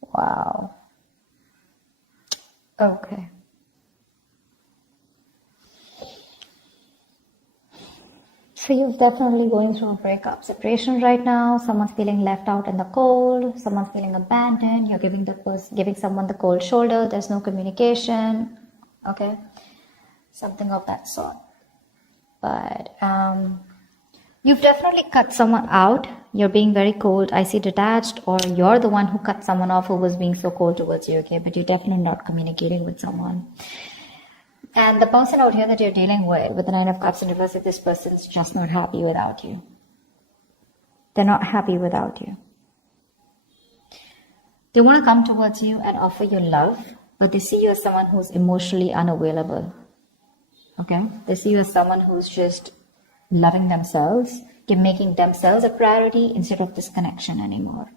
Wow. Okay. So you're definitely going through a breakup, separation right now. Someone's feeling left out in the cold. Someone's feeling abandoned. You're giving someone the cold shoulder. There's no communication. Okay, something of that sort. But you've definitely cut someone out. You're being very cold, icy, detached, or you're the one who cut someone off who was being so cold towards you. Okay, but you're definitely not communicating with someone. And the person out here that you're dealing with the Nine of Cups in reverse, this person's just not happy without you. They're not happy without you. They want to come towards you and offer you love, but they see you as someone who's emotionally unavailable. Okay? They see you as someone who's just loving themselves. You're making themselves a priority instead of this connection anymore.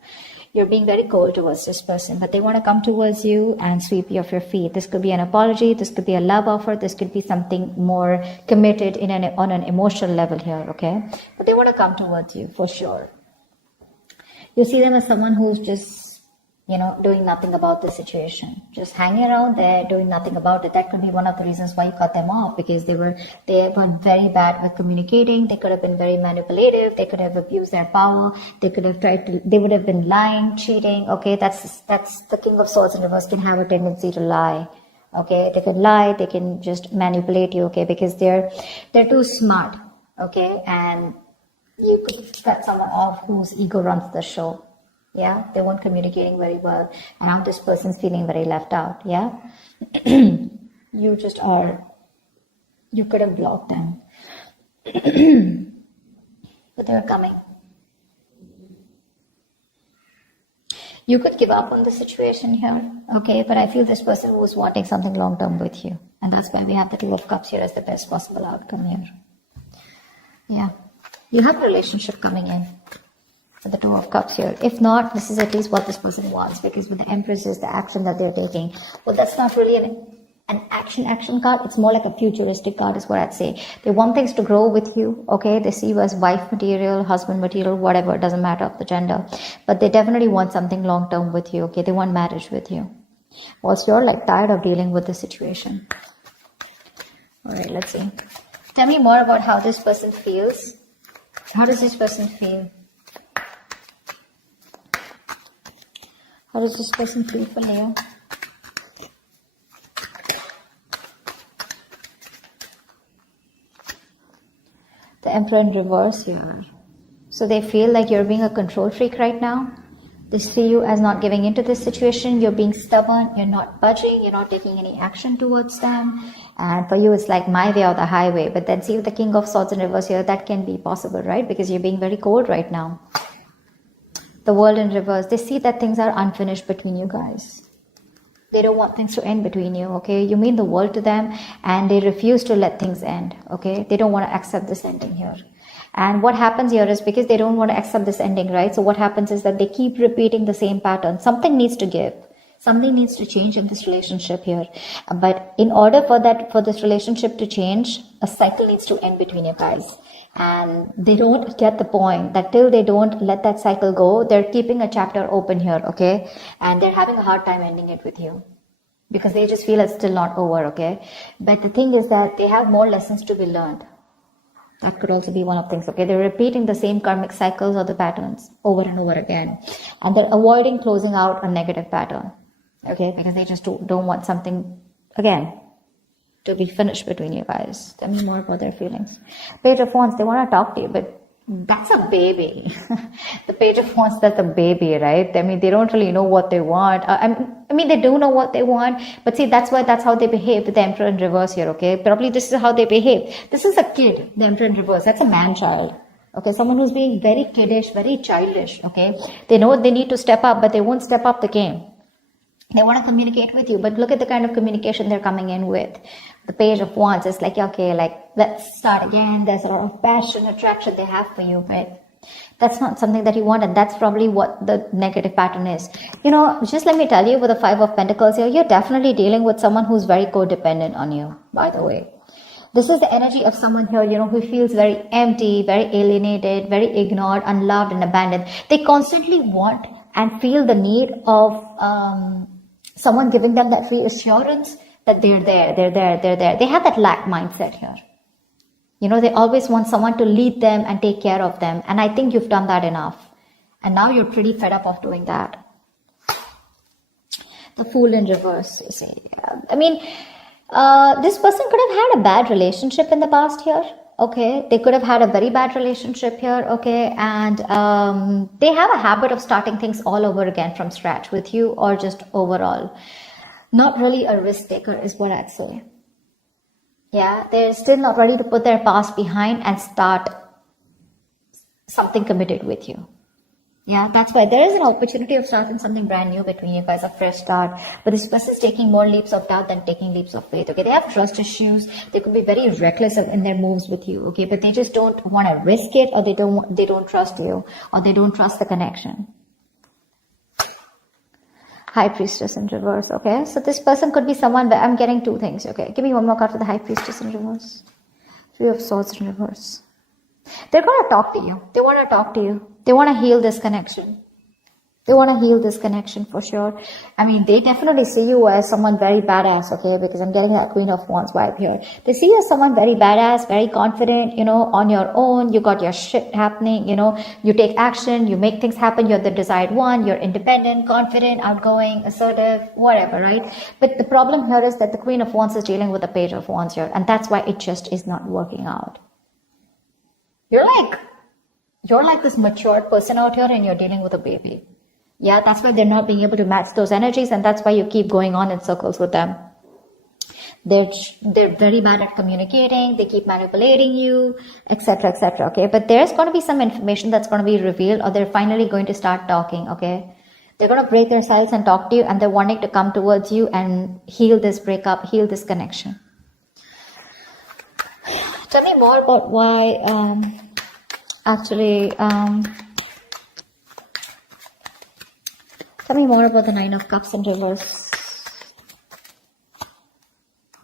You're being very cold towards this person, but they want to come towards you and sweep you off your feet. This could be an apology. This could be a love offer. This could be something more committed on an emotional level here, okay? But they want to come towards you for sure. You see them as someone who's just, doing nothing about the situation. Just hanging around there, doing nothing about it. That could be one of the reasons why you cut them off, because they were very bad at communicating. They could have been very manipulative. They could have abused their power. They would have been lying, cheating. Okay, that's the King of Swords in reverse can have a tendency to lie. Okay, they can lie. They can just manipulate you. Okay, because they're too smart. Okay, and you could cut someone off whose ego runs the show. Yeah, they weren't communicating very well, and now this person's feeling very left out. Yeah, you could have blocked them, but they're coming. You could give up on the situation here, okay, but I feel this person was wanting something long-term with you, and that's why we have the Two of Cups here as the best possible outcome here. Yeah, you have a relationship coming in. For the Two of Cups here. If not, this is at least what this person wants, because with the Empress is the action that they're taking. Well, that's not really an action card. It's more like a futuristic card is what I'd say. They want things to grow with you, okay? They see you as wife material, husband material, whatever. It doesn't matter of the gender. But they definitely want something long-term with you, okay? They want marriage with you. Also, you're like tired of dealing with the situation. All right, let's see. Tell me more about how this person feels. How does this person feel? How does this person feel for you? The Emperor in reverse here. So they feel like you're being a control freak right now. They see you as not giving into this situation. You're being stubborn. You're not budging. You're not taking any action towards them. And for you, it's like my way or the highway. But then see with the King of Swords in reverse here, that can be possible, right? Because you're being very cold right now. The World in reverse, they see that things are unfinished between you guys. They don't want things to end between you, okay? You mean the world to them, and they refuse to let things end, okay? They don't want to accept this ending here. And what happens here is because they don't want to accept this ending, right? So what happens is that they keep repeating the same pattern. Something needs to give. Something needs to change in this relationship here. But in order for this relationship to change, a cycle needs to end between you guys. And they don't get the point that till they don't let that cycle go, they're keeping a chapter open here, okay? And they're having a hard time ending it with you because they just feel it's still not over, okay? But the thing is that they have more lessons to be learned. That could also be one of the things, okay? They're repeating the same karmic cycles or the patterns over and over again. And they're avoiding closing out a negative pattern, okay? Because they just don't want something, again, to be finished between you guys. Tell me more about their feelings. Page of Wands, they want to talk to you, but that's a baby. The Page of Wands, that's a baby, right? I mean, they don't really know what they want. I mean, they do know what they want, but see, that's how they behave with the Emperor in reverse here, okay? Probably this is how they behave. This is a kid, the Emperor in reverse. That's a man-child. Okay, someone who's being very kiddish, very childish, okay? They know they need to step up, but they won't step up the game. They want to communicate with you, but look at the kind of communication they're coming in with. The Page of Wands is like, okay, like, let's start again. There's a lot of passion, attraction they have for you, but that's not something that you want, and that's probably what the negative pattern is. Just let me tell you, with the Five of Pentacles here, you're definitely dealing with someone who's very codependent on you, by the way. This is the energy of someone here, who feels very empty, very alienated, very ignored, unloved, and abandoned. They constantly want and feel the need of someone giving them that reassurance that they're there. They have that lack mindset here. They always want someone to lead them and take care of them. And I think you've done that enough. And now you're pretty fed up of doing that. The Fool in reverse, you see. I mean, this person could have had a bad relationship in the past here. Okay, they could have had a very bad relationship here. Okay, and they have a habit of starting things all over again from scratch with you, or just overall. Not really a risk taker is what I'd say. Yeah, they're still not ready to put their past behind and start something committed with you. Yeah, that's why there is an opportunity of starting something brand new between you guys, a fresh start. But this person is taking more leaps of doubt than taking leaps of faith. Okay, they have trust issues. They could be very reckless in their moves with you. Okay, but they just don't want to risk it, or they don't trust you, or they don't trust the connection. High Priestess in reverse. Okay, so this person could be someone where I'm getting two things. Okay, give me one more card for the High Priestess in reverse. Three of Swords in reverse. They're going to talk to you. They want to talk to you. They want to heal this connection. They want to heal this connection for sure. I mean, they definitely see you as someone very badass, okay? Because I'm getting that Queen of Wands vibe here. They see you as someone very badass, very confident, on your own. You got your shit happening, you take action, you make things happen. You're the desired one. You're independent, confident, outgoing, assertive, whatever, right? But the problem here is that the Queen of Wands is dealing with the Page of Wands here. And that's why it just is not working out. You're like this matured person out here, and you're dealing with a baby. Yeah, that's why they're not being able to match those energies, and that's why you keep going on in circles with them. They're very bad at communicating. They keep manipulating you, etc., etc. Okay, but there's going to be some information that's going to be revealed, or they're finally going to start talking. Okay, they're going to break their silence and talk to you, and they're wanting to come towards you and heal this breakup, heal this connection. Tell me more about why. Tell me more about the Nine of Cups in reverse.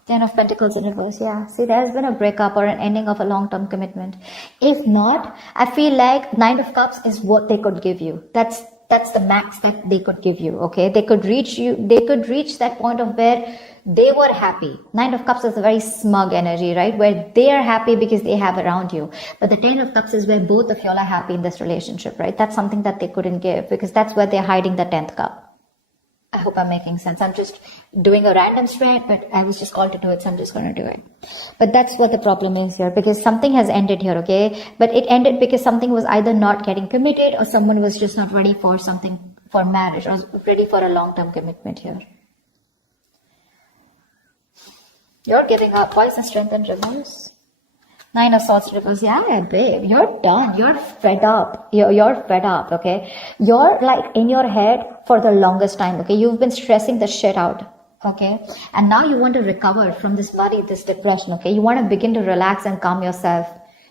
Ten of Pentacles in reverse. Yeah, see, there's been a breakup or an ending of a long-term commitment. If not, I feel like Nine of Cups is what they could give you. That's the max that they could give you. Okay, they could reach that point of where they were happy. Nine of Cups is a very smug energy, right? Where they are happy because they have around you. But the Ten of Cups is where both of y'all are happy in this relationship, right? That's something that they couldn't give, because that's where they're hiding the 10th cup. I hope I'm making sense. I'm just doing a random spread, but I was just called to do it, so I'm just going to do it. But that's what the problem is here, because something has ended here, okay? But it ended because something was either not getting committed, or someone was just not ready for something, for marriage, or ready for a long-term commitment here. You're giving up. Why is the Strength in reverse? Nine of Swords reverse. Yeah, babe. You're done. You're fed up. You're fed up, okay? You're like in your head for the longest time, okay? You've been stressing the shit out, okay? And now you want to recover from this worry, this depression, okay? You want to begin to relax and calm yourself,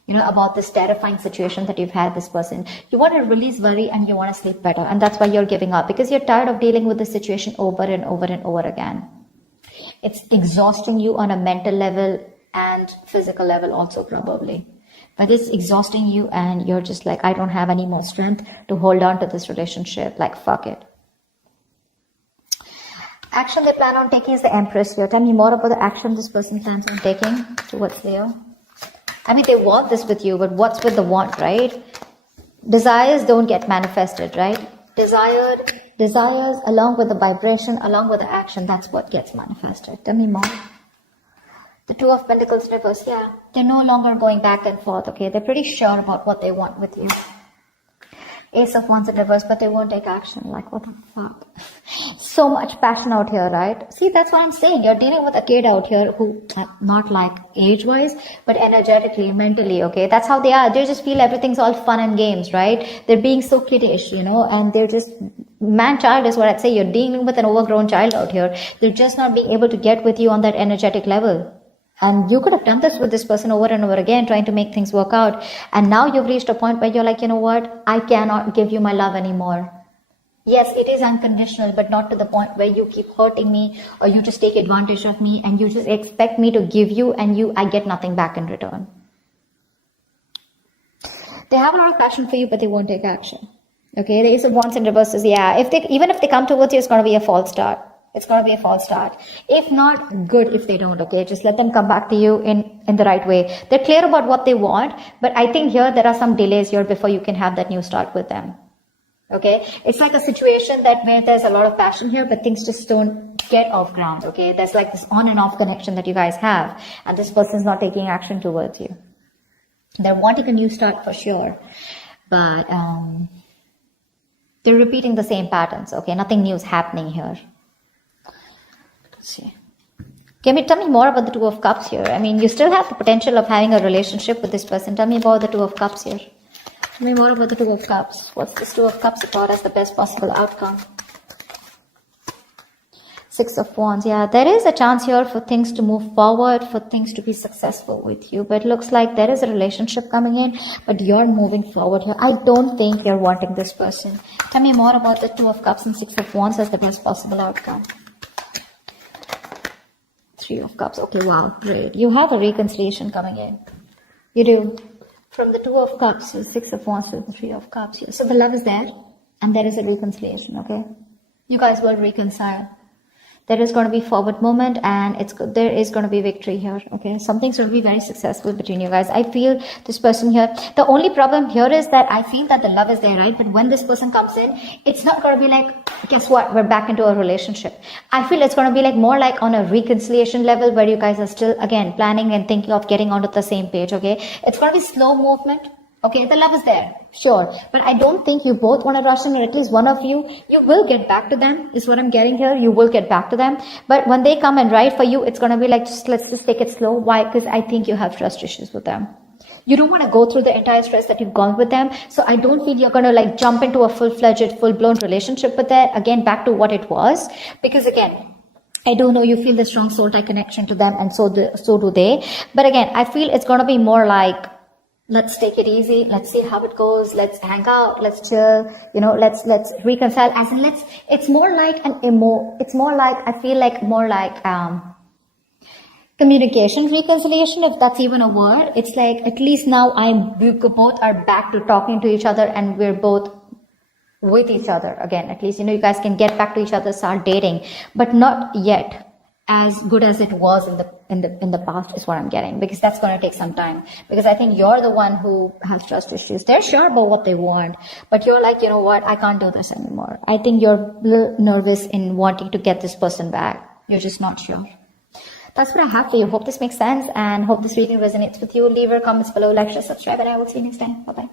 about this terrifying situation that you've had this person. You want to release worry, and you want to sleep better. And that's why you're giving up, because you're tired of dealing with the situation over and over and over again. It's exhausting you on a mental level and physical level also, probably. But it's exhausting you, and you're just like, I don't have any more strength to hold on to this relationship. Like, fuck it. Action they plan on taking is the Empress here. Tell me more about the action this person plans on taking towards Leo. I mean, they want this with you, but what's with the want, right? Desires don't get manifested, right? Desires along with the vibration, along with the action, that's what gets manifested. Tell me more. The Two of Pentacles reverse, yeah. They're no longer going back and forth, okay? They're pretty sure about what they want with you. Ace of Wands in reverse, but they won't take action. Like, what the fuck? So much passion out here, right? See, that's what I'm saying. You're dealing with a kid out here who, not like age-wise, but energetically, mentally, okay? That's how they are. They just feel everything's all fun and games, right? They're being so kiddish, and they're just, man-child is what I'd say. You're dealing with an overgrown child out here. They're just not being able to get with you on that energetic level. And you could have done this with this person over and over again, trying to make things work out. And now you've reached a point where you're like, you know what? I cannot give you my love anymore. Yes, it is unconditional, but not to the point where you keep hurting me, or you just take advantage of me and you just expect me to give you, and I get nothing back in return. They have a lot of passion for you, but they won't take action. Okay, the Ace of Wands in reverse is, yeah, even if they come towards you, it's going to be a false start. It's going to be a false start. If not, good if they don't, okay? Just let them come back to you in the right way. They're clear about what they want, but I think here there are some delays here before you can have that new start with them. Okay? It's like a situation that where there's a lot of passion here, but things just don't get off ground, okay? There's like this on and off connection that you guys have, and this person's not taking action towards you. They're wanting a new start for sure, but they're repeating the same patterns, okay? Nothing new is happening here. See. Tell me more about the Two of Cups here. I mean, you still have the potential of having a relationship with this person. Tell me about the Two of Cups here. Tell me more about the Two of Cups. What's this Two of Cups about as the best possible outcome? Six of Wands. Yeah, there is a chance here for things to move forward, for things to be successful with you. But it looks like there is a relationship coming in, but you're moving forward here. I don't think you're wanting this person. Tell me more about the Two of Cups and Six of Wands as the best possible outcome. Three of Cups. Okay, wow, great. You have a reconciliation coming in. You do. From the Two of Cups to the Six of Wands to the Three of Cups here. So the love is there, and there is a reconciliation, okay? You guys will reconcile. There is going to be forward movement, and there is going to be victory here, okay? Something's going to be very successful between you guys. I feel this person here. The only problem here is that I feel that the love is there, right? But when this person comes in, it's not going to be like, guess what? We're back into a relationship. I feel it's going to be like more like on a reconciliation level where you guys are still, again, planning and thinking of getting onto the same page, okay? It's going to be slow movement. Okay, the love is there, sure. But I don't think you both want to rush in, or at least one of you will get back to them, is what I'm getting here. You will get back to them. But when they come and write for you, it's going to be like, let's just take it slow. Why? Because I think you have trust issues with them. You don't want to go through the entire stress that you've gone with them. So I don't feel you're going to like jump into a full-fledged, full-blown relationship with that. Again, back to what it was. Because again, I don't know, you feel the strong soul tie connection to them, and so do they. But again, I feel it's going to be more like, let's take it easy. Let's see how it goes. Let's hang out. Let's chill. You know, let's reconcile. As in, it's more like it's more like, I feel like more like, communication reconciliation, if that's even a word. It's like, at least now we both are back to talking to each other, and we're both with each other again. At least, you know, you guys can get back to each other, start dating, but not yet as good as it was in the past, is what I'm getting, because that's going to take some time. Because I think you're the one who has trust issues. They're sure about what they want, but you're like, you know what, I can't do this anymore. I think you're a little nervous in wanting to get this person back. You're just not sure. That's what I have for you. Hope this makes sense, and hope this reading resonates with you. Leave your comments below, like, share, subscribe, and I will see you next time. Bye bye.